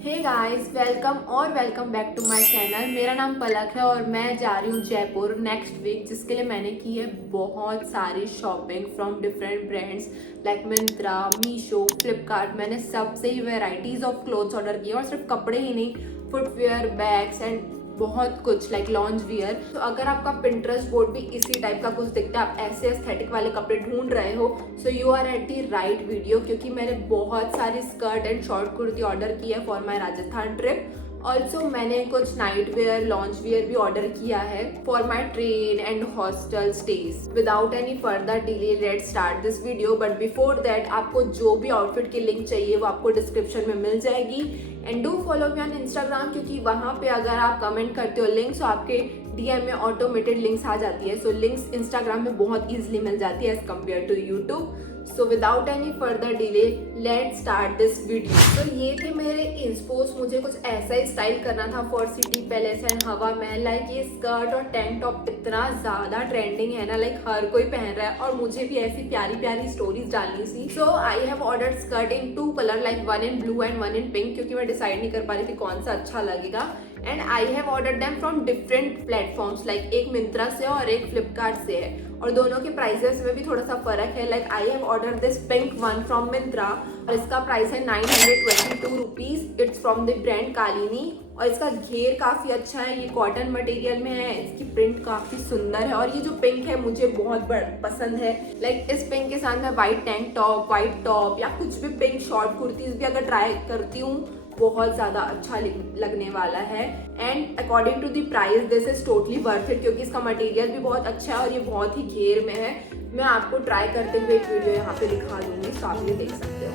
Hey guys, welcome back to my channel. मेरा नाम पलक है और मैं जा रही हूँ जयपुर नेक्स्ट वीक, जिसके लिए मैंने की है बहुत सारी shopping from different brands like Myntra, Meesho, Flipkart. मैंने सबसे ही वेराइटीज ऑफ क्लोथ्स ऑर्डर किए और सिर्फ कपड़े ही नहीं, फुटवेयर, बैग्स एंड बहुत कुछ लाइक लॉन्च वियर। तो अगर आपका पिंटरेस्ट बोर्ड भी इसी टाइप का कुछ दिखता है, आप ऐसे एस्थेटिक वाले कपड़े ढूंढ रहे हो, so you are at the right video, क्योंकि मैंने बहुत सारी skirt and short kurti order की है for my Rajasthan trip. Also मैंने कुछ नाइट वेयर, लॉन्च वियर भी ऑर्डर किया है for my train and hostel stage. Without any further delay let's start this video, but before that आपको जो भी आउटफिट की लिंक चाहिए वो आपको डिस्क्रिप्शन में मिल जाएगी। And do follow me on Instagram, क्योंकि वहाँ पे अगर आप कमेंट करते हो लिंक्स, तो आपके डीएम में ऑटोमेटेड लिंक्स आ जाती है। सो लिंक्स इंस्टाग्राम में बहुत ईजिली मिल जाती है as compare to YouTube. So without any further delay let start this video. तो ये थे मेरे इंस्पोज। मुझे कुछ ऐसा ही स्टाइल करना था फॉर सिटी पैलेस एंड हवा महल। लाइक ये स्कर्ट और टैंक टॉप इतना ज्यादा ट्रेंडिंग है ना, लाइक हर कोई पहन रहा है और मुझे भी ऐसी प्यारी प्यारी स्टोरीज डालनी थी। So I have ordered skirt in 2 colour, like 1 in blue and 1 in pink, क्योंकि मैं डिसाइड नहीं कर पा रही थी कौन सा अच्छा लगेगा। And I have order them from different platforms, like एक मिंत्रा से और एक फ्लिपकार्ट से है, और दोनों के प्राइसेस में भी थोड़ा सा फर्क है। Like I have order this pink one from Myntra और इसका प्राइस है 922 rupees. It's from the brand Kalini और इसका घेर काफी अच्छा है, ये कॉटन मटेरियल में है, इसकी प्रिंट काफी सुंदर है। और ये जो पिंक है मुझे बहुत पसंद है। लाइक इस पिंक के साथ मैं white tank top, white top या कुछ भी पिंक शॉर्ट कुर्तीज भी अगर ट्राई करती हूँ, बहुत ज्यादा अच्छा लगने वाला है। And according to the price this is totally worth it, क्योंकि इसका मटेरियल भी बहुत अच्छा है और ये बहुत ही घेर में है। मैं आपको ट्राई करते हुए एक वीडियो यहाँ पे दिखा दूंगी, तो आप ये देख सकते हो।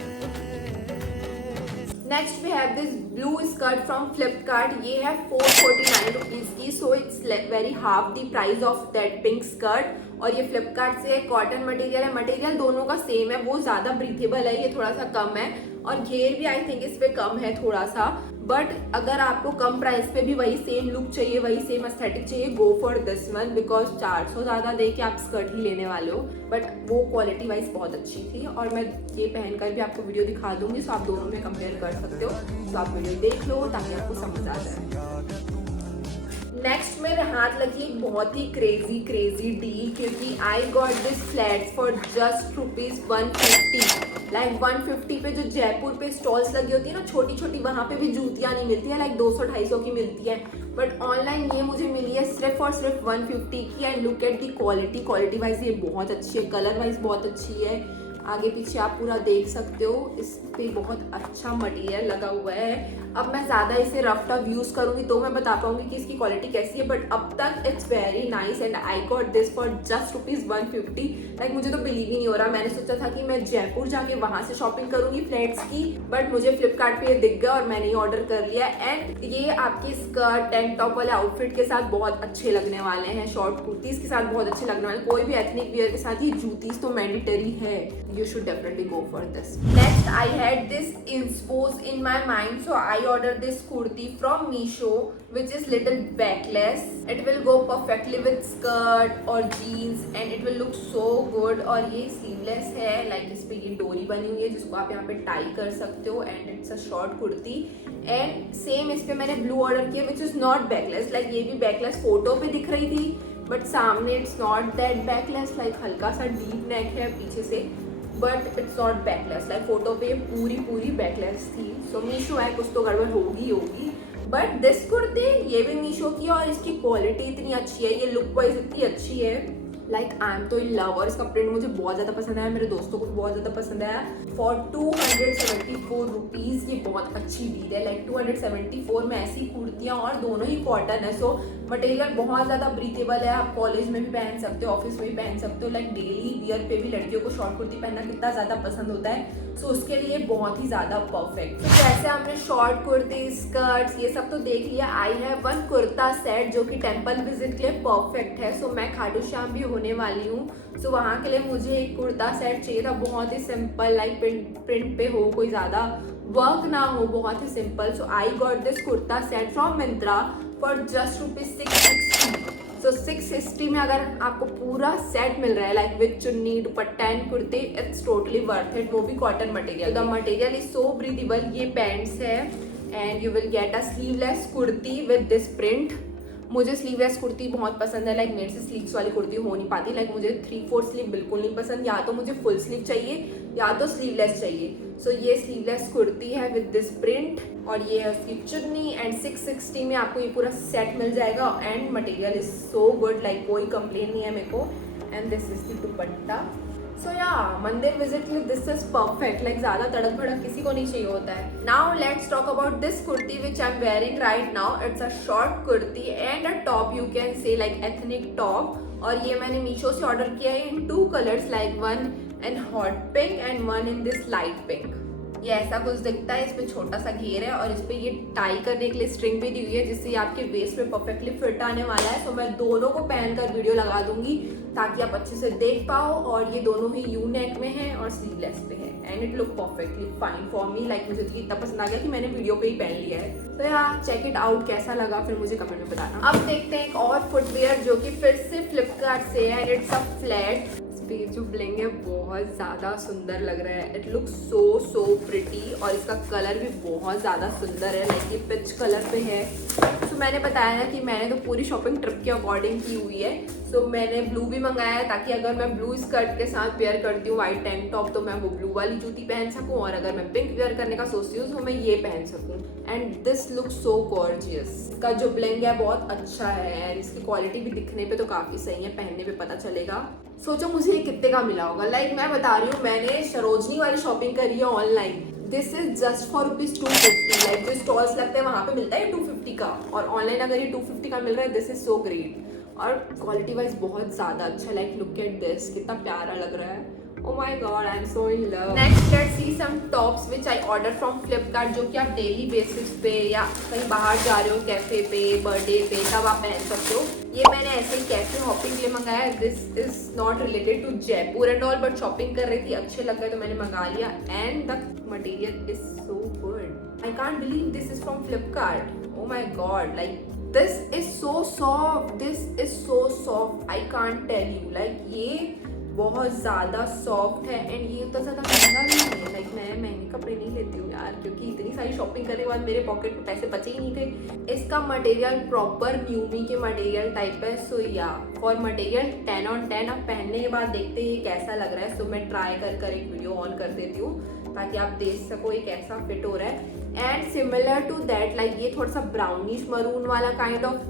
Next we have this blue skirt from Flipkart. ये है 449 रुपीज की, so it's very half the price of that pink skirt. और ये फ्लिपकार्ट से कॉटन मटेरियल है, मटेरियल दोनों का सेम है, वो ज्यादा ब्रीथेबल है, ये थोड़ा सा कम है और घेर भी आई थिंक इस पे कम है थोड़ा सा। बट अगर आपको कम प्राइस पे भी वही सेम लुक चाहिए, वही सेम एस्थेटिक चाहिए, go for this one, because 400 ज्यादा दे के आप स्कर्ट ही लेने वाले हो। बट वो क्वालिटी वाइज बहुत अच्छी थी और मैं ये पहनकर भी आपको वीडियो दिखा दूंगी, सो आप दोनों में कंपेयर कर सकते हो। तो आप वीडियो देख लो ताकि आपको समझ आ जाए। नेक्स्ट मेरे हाथ लगी एक बहुत ही क्रेजी डील, क्योंकि आई got this flats for just ₹150। Like 150 पे जो जयपुर पे स्टॉल्स लगी होती है ना छोटी छोटी, वहां पे भी जूतियां नहीं मिलती है, लाइक 200-250 की मिलती है। बट ऑनलाइन ये मुझे मिली है सिर्फ और सिर्फ 150 की। And look at the quality wise ये बहुत अच्छी है, कलर वाइज बहुत अच्छी है, आगे पीछे आप पूरा देख सकते हो। इस पे बहुत अच्छा मटेरियल लगा हुआ है। अब मैं ज़्यादा इसे रफ टफ यूज़ करूँगी तो मैं बता पाऊंगी कि इसकी क्वालिटी कैसी है, बट अब तक it's very nice. And I got this for just ₹150। Like मुझे तो बिलीव ही नहीं हो रहा। मैंने सोचा था कि मैं जयपुर जाके वहाँ से शॉपिंग करूंगी फ्लैट्स की, बट मुझे फ्लिपकार्ट पे ये दिख गया और मैंने ये ऑर्डर कर लिया। एंड ये आपके स्कर्ट टैंक टॉप वाले आउटफिट के साथ बहुत अच्छे लगने वाले हैं, शॉर्ट कुर्तीज के साथ बहुत अच्छे लगने वाले हैं, कोई भी एथनिक वियर के साथ ये जूतीज तो मैंडेटरी है, you should definitely go for this. Next I had this inspo in my mind, so I ordered this kurti from Meesho, which is little backless. It will go perfectly with skirt or jeans and it will look so good. और ये sleeveless है, like इस पे ये डोरी बनी हुई है जिसको आप यहाँ पे टाई कर सकते हो। and it's a short kurti and same इस पे मैंने blue order किया which is not backless, like ये भी backless फोटो पे दिख रही थी बट सामने it's not that backless, like हल्का सा डीप नेक है पीछे से, but it's not backless. Like photo पे पूरी बैकलेस थी। सो मीशो है, कुछ तो गड़बड़ होगी। बट दिस कुर्ती ये भी मीशो की है और इसकी क्वालिटी इतनी अच्छी है, ये लुक वाइज इतनी अच्छी है। लाइक आई एम तो इन लव और इसका प्रिंट मुझे बहुत ज़्यादा पसंद आया, मेरे दोस्तों को भी बहुत ज़्यादा पसंद आया। फॉर 274 रुपीज़ ये बहुत अच्छी डील है। लाइक 274 में ऐसी कुर्तियाँ और दोनों ही कॉटन है, सो मटेरियल बहुत ज़्यादा ब्रीथेबल है। आप कॉलेज में भी पहन सकते हो, ऑफिस में भी पहन सकते हो। लाइक डेली वियर पे भी लड़कियों को शॉर्ट कुर्ती पहनना कितना ज़्यादा पसंद होता है, सो उसके लिए बहुत ही ज़्यादा परफेक्ट। तो जैसे हमने शॉर्ट कुर्ती, स्कर्ट्स ये सब तो देख लिया। I have one kurta set जो कि टेम्पल विजिट के लिए परफेक्ट है। सो मैं खाटू श्याम भी होने वाली हूँ, सो वहाँ के लिए मुझे एक कुर्ता सेट चाहिए था, बहुत ही सिंपल, लाइक प्रिंट पे हो, कोई ज़्यादा वर्क ना हो, बहुत ही simple. So I got this kurta set from Myntra for just ₹660। So 660 में अगर आपको पूरा सेट मिल रहा है, लाइक विद चुन्नी, दुपट्टा and kurti, it's totally worth it, वो भी cotton material. The material is so breathable. ये पैंट्स है and you will get a sleeveless kurti with this print. मुझे स्लीवलेस कुर्ती बहुत पसंद है, लाइक मेरे से स्लीव्स वाली कुर्ती हो नहीं पाती, लाइक मुझे 3/4 स्लीव बिल्कुल नहीं पसंद, या तो मुझे फुल स्लीव चाहिए या तो स्लीवलेस चाहिए। सो ये स्लीवलेस कुर्ती है विद दिस प्रिंट और ये है उसकी चुन्नी एंड 660 में आपको ये पूरा सेट मिल जाएगा and material is so good, like कोई कंप्लेन नहीं है मेरे को। And this is the dupatta. So या मंदिर विजिट के लिए दिस इज परफेक्ट, लाइक ज्यादा तड़क भड़क किसी को नहीं चाहिए होता है। Now let's talk about this kurti which I am wearing right now. It's a short kurti and a top, you can say like ethnic top. और ये मैंने मीशो से ऑर्डर किया है इन 2 colours, like one in hot pink and one in this light pink. ये ऐसा कुछ दिखता है, इसमें छोटा सा घेर है और इस पे ये टाई करने के लिए स्ट्रिंग भी दी हुई है जिससे ये आपके वेस्ट पे परफेक्टली फिट आने वाला है। तो मैं दोनों को पहनकर वीडियो लगा दूंगी ताकि आप अच्छे से देख पाओ। और ये दोनों ही यू नेक में है और स्लीवलेस पे है and it look perfectly fine for me, like मुझे तो इतना पसंद आ गया कि मैंने वीडियो पे ही पहन लिया है। तो यार चेक इट आउट, कैसा लगा फिर मुझे कमेंट में बताना। अब देखते हैं एक और फुटवेयर जो कि फिर से फ्लिपकार्ट से है। इट्स अ फ्लैट, पे जो ब्लिंग है बहुत ज़्यादा सुंदर लग रहा है। इट लुक सो प्रिटी और इसका कलर भी बहुत ज़्यादा सुंदर है, लाइक ये पिच कलर पे है। तो मैंने बताया ना कि मैंने तो पूरी शॉपिंग ट्रिप के अकॉर्डिंग की हुई है। सो मैंने ब्लू भी मंगाया है ताकि अगर मैं ब्लू स्कर्ट के साथ वेयर करती हूँ वाइट टैंक टॉप तो मैं वो ब्लू वाली जूती पहन सकूँ, और अगर मैं पिंक वेयर करने का सोचती हूँ तो मैं ये पहन सकूँ। And this look so gorgeous. इसका जो ब्लिंग है बहुत अच्छा है एंड इसकी क्वालिटी भी दिखने पे तो काफ़ी सही है, पहनने पे पता चलेगा। सोचो मुझे ये कितने का मिला होगा, लाइक मैं बता रही हूँ मैंने सरोजनी वाली शॉपिंग करी है online. This is just for ₹250, like जो स्टॉल्स लगते हैं वहाँ पे मिलता है 250 का, और ऑनलाइन अगर ये 250 का मिल रहा है दिस इज सो ग्रेट। और क्वालिटी वाइज बहुत ज़्यादा अच्छा, लाइक लुक एट दिस, कितना प्यारा लग रहा है। Oh my god, I'm so in love. Next, let's see some tops which I ordered from Flipkart, जो कि आप डेली बेसिस पे या कहीं बाहर जा रहे हो कैफे पे, बर्थडे पे, तब आप पहन सकते हो। ये मैंने ऐसे ही कैफे हॉपिंग के लिए मंगाया है। This is not related to Jaipur and all, but shopping कर रही थी, अच्छे लग गए तो मैंने मंगा लिया। And the material is so good, I can't believe this is from Flipkart. Oh my god, like this is so soft, this is so soft, I can't tell you, like ये बहुत ज़्यादा सॉफ्ट है and ये उतना ज़्यादा महंगा भी नहीं है। लाइक मैं महंगे कपड़े नहीं लेती हूँ यार, क्योंकि इतनी सारी शॉपिंग करने के बाद मेरे पॉकेट में पैसे बचे ही नहीं थे। इसका मटेरियल प्रॉपर न्यूमी के मटेरियल टाइप है। सो या फॉर मटेरियल 10 on 10। अब पहनने के बाद देखते हैं ये कैसा लग रहा है। सो मैं ट्राई कर एक वीडियो ऑन कर देती हूँ ताकि आप देख सको ये कैसा फिट हो रहा है। And similar to that, like ये थोड़ा सा ब्राउनिश मरून वाला काइंड ऑफ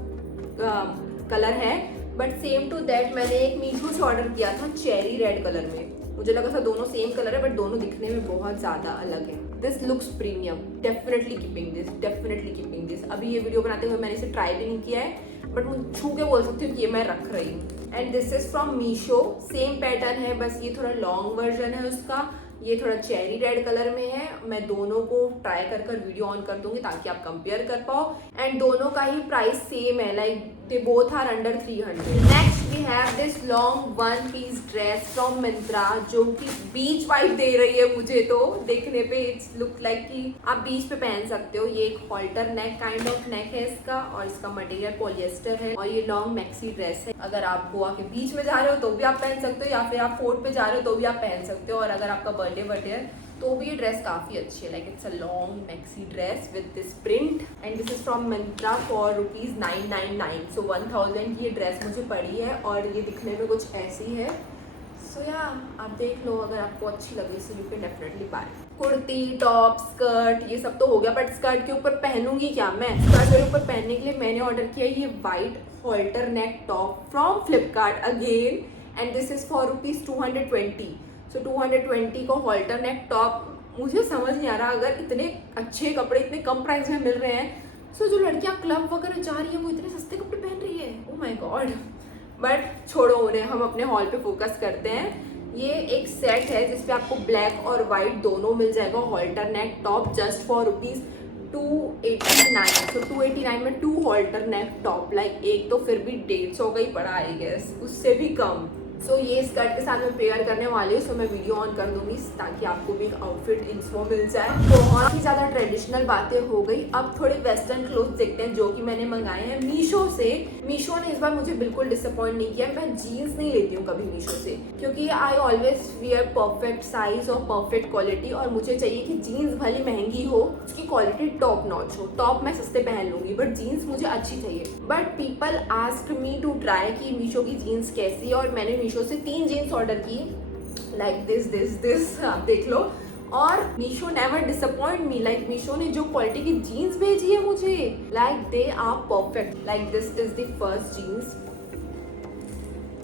कलर है, बट सेम टू दैट मैंने एक मीशो से ऑर्डर किया था चेरी रेड कलर में। मुझे लगा था दोनों सेम कलर है, बट दोनों दिखने में बहुत ज़्यादा अलग है। This looks premium, definitely keeping this, definitely keeping this. अभी ये वीडियो बनाते हुए मैंने इसे ट्राई भी नहीं किया है, बट मैं छू के बोल सकती हूँ कि ये मैं रख रही हूँ। And this is from Meesho, same pattern है, बस ये थोड़ा लॉन्ग वर्जन है उसका। ये थोड़ा चेरी रेड कलर में है। मैं दोनों को ट्राई कर वीडियो ऑन कर दूंगी ताकि आप कंपेयर कर पाओ। एंड दोनों का ही प्राइस सेम है, like they both are under 300। Next we have this long 1 piece dress from Myntra, जो कि बीच वाइब दे रही है मुझे। तो देखने पे इट्स लुक लाइक कि आप बीच पे पहन सकते हो। ये एक halter neck kind of neck है इसका, और इसका मटेरियल पॉलिएस्टर है, और ये लॉन्ग मैक्सी ड्रेस है। अगर आप गोवा के बीच में जा रहे हो तो भी आप पहन सकते हो, या फिर आप फोर्ट पे जा रहे हो तो भी आप पहन सकते हो। और अगर आपका बर्थडे है तो भी ये ड्रेस काफ़ी अच्छी है, like it's a long maxi dress with this print. And this is from Myntra for ₹999। सो 1000 की ये ड्रेस मुझे पड़ी है और ये दिखने में कुछ ऐसी है। सो या आप देख लो, अगर आपको अच्छी लगे so you can definitely buy. Kurti, top, skirt ये सब तो हो गया, बट स्कर्ट के ऊपर पहनूंगी क्या मैं? स्कर्ट के ऊपर पहनने के लिए मैंने ऑर्डर किया ये white halter neck top from Flipkart again, and this is for ₹220। सो 220 को हॉल्टर नेक टॉप, मुझे समझ नहीं आ रहा, अगर इतने अच्छे कपड़े इतने कम प्राइस में मिल रहे हैं, सो जो लड़कियां क्लब वगैरह जा रही है वो इतने सस्ते कपड़े पहन रही है। ओह माय गॉड, बट छोड़ो उन्हें, हम अपने हॉल पे फोकस करते हैं। ये एक सेट है जिसपे आपको ब्लैक और वाइट दोनों मिल जाएगा, halter neck top just for ₹289। सो 289 में 2 हॉल्टर नेक टॉप, लाइक एक तो फिर भी 150 का ही पड़ा आई गेस, उससे भी कम। सो ये स्कर्ट के साथ मैं पेयर करने वाली हूँ, सो मैं वीडियो ऑन कर दूंगी ताकि आपको भी एक आउटफिट इंफो मिल जाए। बहुत ही ज़्यादा ट्रेडिशनल बातें हो गई, अब थोड़े वेस्टर्न क्लोथ्स देखते हैं जो कि मैंने मंगाए हैं मीशो से। मीशो ने इस बार मुझे बिल्कुल डिसअपॉइंट नहीं किया। मैं जीन्स नहीं लेती हूँ कभी मीशो से, क्योंकि I always wear perfect size और परफेक्ट क्वालिटी, और मुझे चाहिए कि जीन्स भले महंगी हो, उसकी क्वालिटी टॉप नॉच हो। टॉप मैं सस्ते पहन लूंगी बट जीन्स मुझे अच्छी चाहिए। But people asked me to try कि मीशो की जीन्स कैसी है, और मैंने मीशो से 3 जीन्स ऑर्डर की, लाइक दिस आप देख लो। और Meesho never disappoint me, like Meesho ने जो क्वालिटी की जीन्स भेजी है मुझे, like they are perfect. Like this is the first jeans,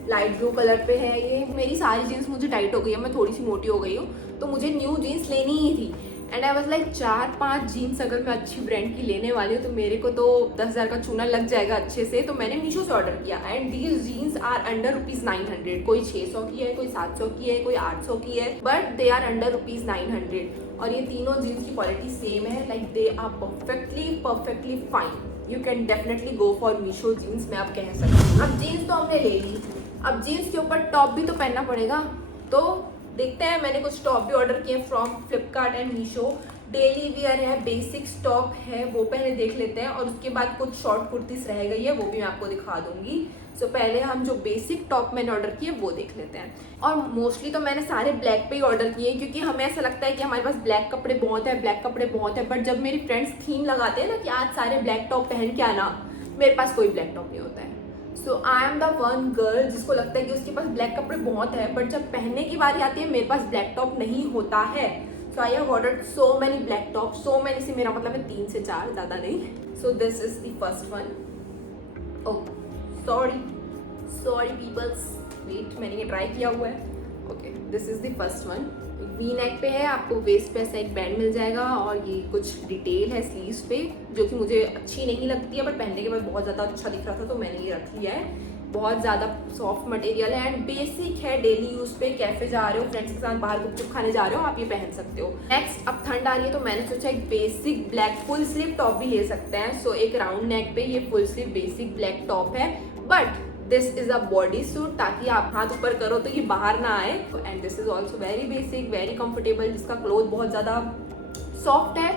light blue colour पे है ये। मेरी सारी जीन्स मुझे टाइट हो गई है, मैं थोड़ी सी मोटी हो गई हूँ, तो मुझे न्यू जीन्स लेनी ही थी। And I was like 4-5 jeans अगर मैं अच्छी ब्रांड की लेने वाली हूँ तो मेरे को तो 10,000 का चूना लग जाएगा अच्छे से। तो मैंने मीशो से ऑर्डर किया and these jeans are under ₹900। कोई 600 की है, कोई 700 की है, कोई 800 की है, बट दे आर अंडर ₹900। और ये तीनों जीन्स की क्वालिटी सेम है, like they are perfectly fine. You can definitely go for Meesho jeans, मैं आप कह सकती हूँ। अब जीन्स तो हमने ले ली, अब जीन्स के ऊपर टॉप भी तो पहनना पड़ेगा, तो देखते हैं। मैंने कुछ टॉप भी ऑर्डर किए from Flipkart and Meesho. Daily wear है, बेसिक टॉप है, वो पहले देख लेते हैं, और उसके बाद कुछ शॉर्ट कुर्तीस रह गई है, वो भी मैं आपको दिखा दूंगी। सो पहले हम जो बेसिक टॉप मैंने ऑर्डर किए वो देख लेते हैं। और मोस्टली तो मैंने सारे ब्लैक पे ही ऑर्डर किए, क्योंकि हमें ऐसा लगता है कि हमारे पास ब्लैक कपड़े बहुत है, बट जब मेरी फ्रेंड्स थीम लगाते हैं ना कि आज सारे ब्लैक टॉप पहन के आना, मेरे पास कोई ब्लैक टॉप नहीं होता है। So I am the one girl जिसको लगता है कि उसके पास ब्लैक कपड़े बहुत है, बट जब पहनने की बारी आती है मेरे पास ब्लैक टॉप नहीं होता है। So I have ordered so many black top, so many से मेरा मतलब है 3 से 4, ज़्यादा नहीं। So this is the first one. Oh sorry peoples, wait, मैंने ये ट्राई किया हुआ है। Okay, this is the first one. V neck पे है, आपको वेस्ट पे ऐसा एक बैंड मिल जाएगा, और ये कुछ डिटेल है स्लीव्स पे जो कि मुझे अच्छी नहीं लगती है, बट पहनने के बाद बहुत ज़्यादा अच्छा दिख रहा था तो मैंने ये रख लिया है। बहुत ज़्यादा सॉफ्ट मटेरियल है एंड बेसिक है, डेली यूज़ पे। कैफे जा रहे हो, फ्रेंड्स के साथ बाहर गुपचुप खाने जा रहे हो, आप ये पहन सकते हो। नेक्स्ट, अब ठंड आ रही है तो मैंने सोचा एक basic black full sleeve top भी ले सकते हैं। सो एक राउंड नेक पे ये full sleeve basic black top है, but this is a body suit, ताकि आप हाथ ऊपर करो तो ये बाहर ना आए। And this is also very basic, very comfortable, जिसका क्लोथ बहुत ज़्यादा सॉफ्ट है,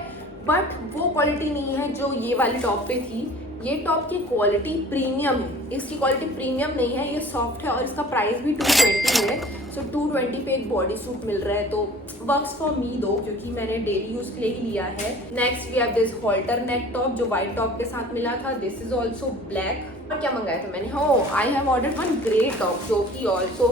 बट वो क्वालिटी नहीं है जो ये वाली टॉप पे थी। ये टॉप की क्वालिटी प्रीमियम है, इसकी क्वालिटी प्रीमियम नहीं है, ये सॉफ्ट है, और इसका प्राइस भी 220 है। सो 220 पे एक बॉडी सूट मिल रहा है, तो वर्क्स फॉर मी दो, क्योंकि मैंने डेली यूज के लिए ही लिया है। Next we have this halter neck top जो व्हाइट टॉप के साथ मिला था। This is also black. और क्या मंगाया था मैंने, oh I have ordered one grey top जो कि ऑल्सो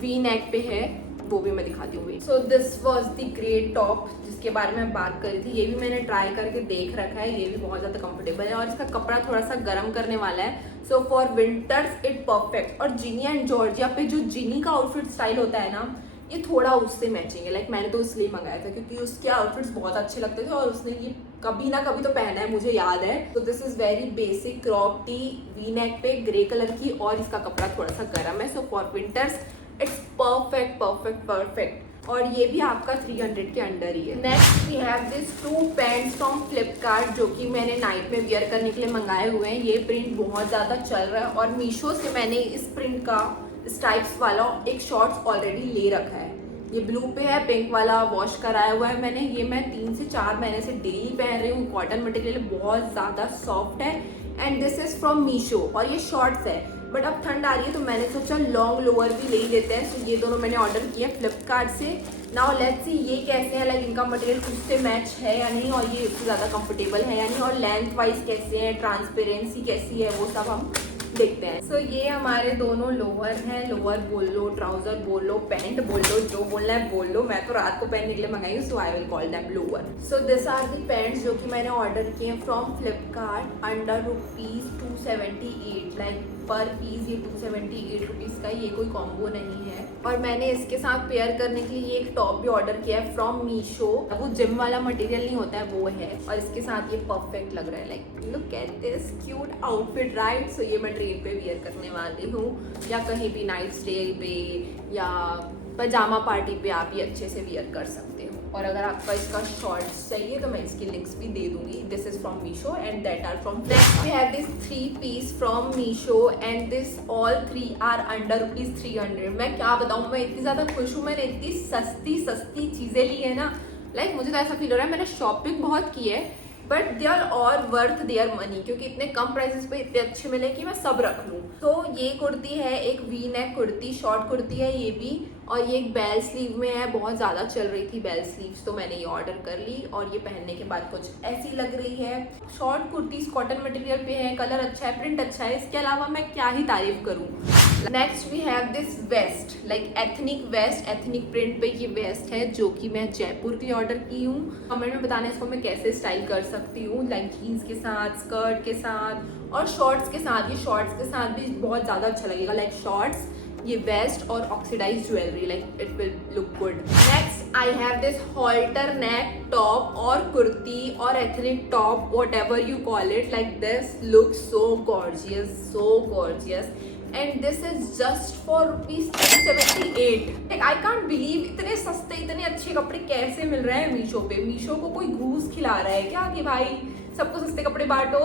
वी नेक पे है, वो भी मैं दिखाती हूँ। So this was the grey top जिसके बारे में बात करी थी। ये भी मैंने ट्राई करके देख रखा है, ये भी बहुत ज़्यादा कंफर्टेबल है, और इसका कपड़ा थोड़ा सा गर्म करने वाला है। So for winters it perfect. और जिनी एंड जॉर्जिया पे जो जिनी का आउटफिट स्टाइल होता है ना, ये थोड़ा उससे मैचिंग है। लाइक मैंने तो इसलिए मंगाया था क्योंकि उसके आउटफिट्स बहुत अच्छे लगते थे, और उसने ये कभी ना कभी तो पहना है, मुझे याद है। तो this is very basic crop T V neck पे ग्रे कलर की, और इसका कपड़ा थोड़ा सा गर्म है। So for winters it's perfect. और ये भी आपका 300 के अंडर ही है। Next we have this 2 pants from Flipkart जो कि मैंने नाइट में वियर करने के लिए मंगाए हुए हैं। ये प्रिंट बहुत ज़्यादा चल रहा है, और मीशो से मैंने इस प्रिंट का स्ट्राइप्स वाला एक शॉर्ट्स ऑलरेडी ले रखा है। ये ब्लू पे है, पिंक वाला वॉश कराया हुआ है मैंने। ये मैं 3 से 4 महीने से डेली पहन रही हूँ। कॉटन मटेरियल बहुत ज़्यादा सॉफ्ट है, and this is from Meesho, और ये शॉर्ट्स है। बट अब ठंड आ रही है तो मैंने सोचा लॉन्ग लोअर भी ले ही लेते हैं। सो ये दोनों मैंने ऑर्डर किया फ्लिपकार्ट से। नाउ लेट्स सी ये कैसे हैं, लाइक इनका मटेरियल खुद से मैच है या नहीं, और ये इससे ज़्यादा कंफर्टेबल है या नहीं, और लेंथ वाइज कैसे हैं, ट्रांसपेरेंसी कैसी है, वो सब हम देखते हैं। सो ये हमारे दोनों लोअर हैं। लोअर बोल लो, ट्राउजर बोल लो, पैंट बोल लो, जो बोलना है बोल लो। मैं तो रात को पहनने के लिए मंगाई, so I will call them lower. So this are the pants जो कि मैंने ऑर्डर किए from Flipkart under ₹278। Like per piece ये 278 रुपीज़ का, ये कोई कॉम्बो नहीं है। और मैंने इसके साथ पेयर करने के लिए एक टॉप भी ऑर्डर किया है फ्रॉम मीशो। वो जिम वाला मटेरियल नहीं होता है, वो है, और इसके साथ ये परफेक्ट लग रहा है। Like look at this cute outfit, right. So ये मैं ट्रेन पे वियर करने वाली हूँ, या कहीं भी नाइट स्टे पे, या पजामा पार्टी पे आप ये अच्छे से वियर कर सकते हो। और अगर आपका इसका शॉर्ट्स चाहिए तो मैं इसकी लिंक्स भी दे दूंगी. This is from Meesho and that are from next we have this 3 piece from Meesho and this all 3 are under ₹300. मैं क्या बताऊँ, मैं इतनी ज़्यादा खुश हूँ. मैंने इतनी सस्ती चीज़ें ली है ना, लाइक मुझे तो ऐसा फील हो रहा है मैंने शॉपिंग बहुत की है, but they are all worth their money, क्योंकि इतने कम प्राइसेस पे इतने अच्छे मिले कि मैं सब रख लूँ. तो ये कुर्ती है, एक V neck kurti, short kurti है ये भी, और ये एक बेल स्लीव में है. बहुत ज़्यादा चल रही थी बेल स्लीव्स, तो मैंने ये ऑर्डर कर ली और ये पहनने के बाद कुछ ऐसी लग रही है. शॉर्ट कुर्तीज कॉटन मटेरियल पे है, कलर अच्छा है, प्रिंट अच्छा है, इसके अलावा मैं क्या ही तारीफ करूँ. Next we have this vest, like ethnic vest, ethnic print पे ये वेस्ट है जो कि मैं जयपुर की ऑर्डर की हूँ. कमेंट में बताना इसको मैं कैसे स्टाइल कर सकती हूँ, लाइक जीन्स के साथ, स्कर्ट के साथ और शॉर्ट्स के साथ. ये शॉर्ट्स के साथ भी बहुत ज़्यादा अच्छा लगेगा, लाइक शॉर्ट्स, ये वेस्ट और oxidise jewellery, like it will look good. Next I have this halter neck top और कुर्ती और ethnic top, whatever you call it, like this look so gorgeous and this is just for ₹378. Like I can't believe इतने सस्ते इतने अच्छे कपड़े कैसे मिल रहे हैं मीशो पे. मीशो को कोई घूस खिला रहा है क्या कि भाई सबको सस्ते कपड़े बांटो.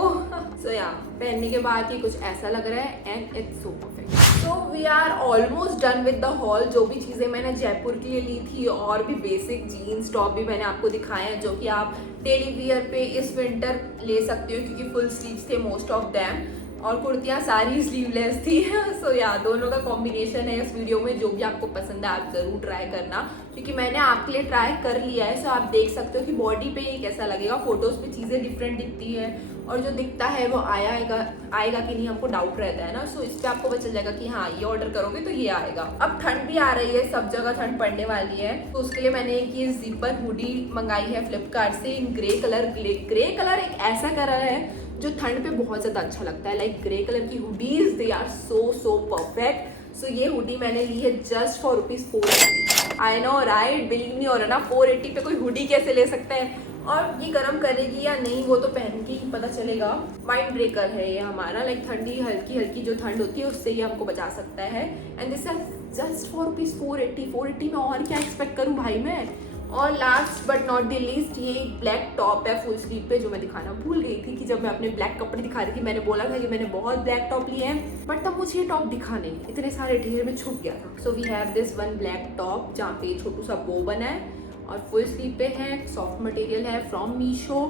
सो या पहनने के बाद ये कुछ ऐसा लग रहा है and it's so perfect. So we are almost done with the haul. जो भी चीज़ें मैंने जयपुर के लिए ली थी और भी बेसिक जीन्स टॉप भी मैंने आपको दिखाए हैं जो कि आप डेली वियर पे इस विंटर ले सकते हो, क्योंकि फुल स्लीव्स थे मोस्ट ऑफ दैम और कुर्तियाँ सारी स्लीवलेस थी. सो या दोनों का कॉम्बिनेशन है इस वीडियो में. जो भी आपको पसंद है आप ज़रूर ट्राई करना, क्योंकि मैंने आपके लिए ट्राई कर लिया है. सो आप देख सकते हो कि बॉडी पे ये कैसा लगेगा. फोटोज़ पे चीज़ें डिफरेंट दिखती है और जो दिखता है वो आएगा कि नहीं, हमको डाउट रहता है ना. सो इस पर आपको पता चल जाएगा कि हाँ ये ऑर्डर करोगे तो ये आएगा. अब ठंड भी आ रही है, सब जगह ठंड पड़ने वाली है, तो उसके लिए मैंने एक ये जिपर हुडी मंगाई है फ्लिपकार्ट से in grey colour. Grey colour एक ऐसा कलर है जो ठंड पे बहुत ज़्यादा अच्छा लगता है. लाइक ग्रे कलर की hoodies they are so perfect. So ये हुडी मैंने ली है just for ₹480. I know right, believe नहीं हो रहा ना, 480 पे कोई हुडी कैसे ले सकता है. और ये गर्म करेगी या नहीं वो तो पहन के ही पता चलेगा. वाइंड ब्रेकर है ये हमारा, लाइक ठंडी हल्की जो ठंड होती है उससे ये हमको बचा सकता है. And this is just for ₹480 में और क्या एक्सपेक्ट करूँ भाई मैं. और last but not the least ये एक ब्लैक टॉप है फुल स्लीव पे, जो मैं दिखाना भूल गई थी कि जब मैं अपने ब्लैक कपड़े दिखा रही थी मैंने बोला था कि मैंने बहुत ब्लैक टॉप लिए हैं, बट तब मुझे ये टॉप दिखा नहीं, इतने सारे ढेर में छुप गया था. So we have this one black top जहाँ पे छोटू सा बो बना है और फुल स्लीव पे है, सॉफ्ट मटेरियल है, फ्रॉम मीशो,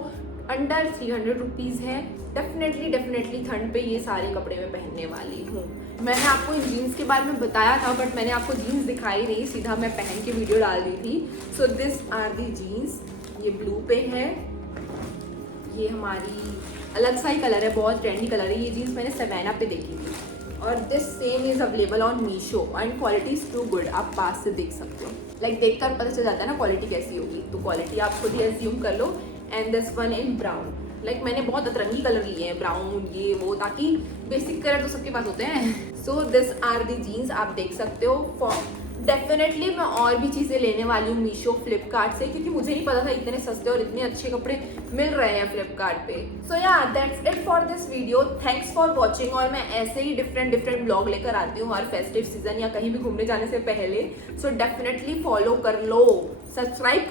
अंडर ₹300 है. डेफिनेटली ठंड पे ये सारे कपड़े मैं पहनने वाली हूँ. मैंने आपको इन जीन्स के बारे में बताया था बट मैंने आपको जीन्स दिखाई नहीं, सीधा मैं पहन के वीडियो डाल दी थी. So this are the jeans. ये ब्लू पे है, ये हमारी अलग सा ही कलर है, बहुत ट्रेंडी कलर है. ये जीन्स मैंने सवैना पे देखी थी और this same is available on Meesho and quality is too good. आप पास से देख सकते हो, लाइक देखकर पता चल जाता है ना क्वालिटी कैसी होगी, तो क्वालिटी आप खुद ही एज्यूम कर लो. And this one in brown, like मैंने बहुत अतरंगी कलर लिए हैं, ब्राउन ये वो, ताकि बेसिक कलर तो सबके पास होते हैं. So this are the jeans, आप देख सकते हो. डेफिनेटली मैं और भी चीज़ें लेने वाली हूँ मीशो फ्लिपकार्ट से, क्योंकि मुझे नहीं पता था इतने सस्ते और इतने अच्छे कपड़े मिल रहे हैं फ्लिपकार्ट पे. सो या that's it for this video. Thanks for watching. और मैं ऐसे ही डिफरेंट ब्लॉग लेकर आती हूँ हर फेस्टिव सीजन या कहीं भी घूमने जाने से पहले. सो डेफिनेटली फॉलो कर लो, सब्सक्राइब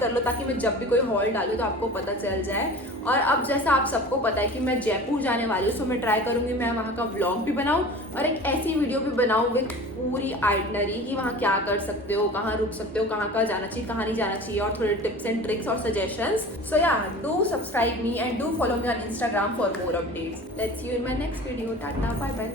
कर लो ताकि मैं जब भी कोई हॉल डालूँ तो आपको पता चल जाए. और अब जैसा आप सबको पता है कि मैं जयपुर जाने वाली हूँ, सो मैं ट्राई करूँगी मैं वहाँ का व्लॉग भी बनाऊँ और एक ऐसी वीडियो भी बनाऊँ विथ पूरी आइटनरी कि वहाँ क्या कर सकते हो, कहाँ रुक सकते हो, कहाँ जाना चाहिए, कहाँ नहीं जाना चाहिए, और थोड़े टिप्स एंड ट्रिक्स और suggestions. So yeah do subscribe me and do follow me on Instagram for more updates. Let's see you in my next video. Tata, bye bye.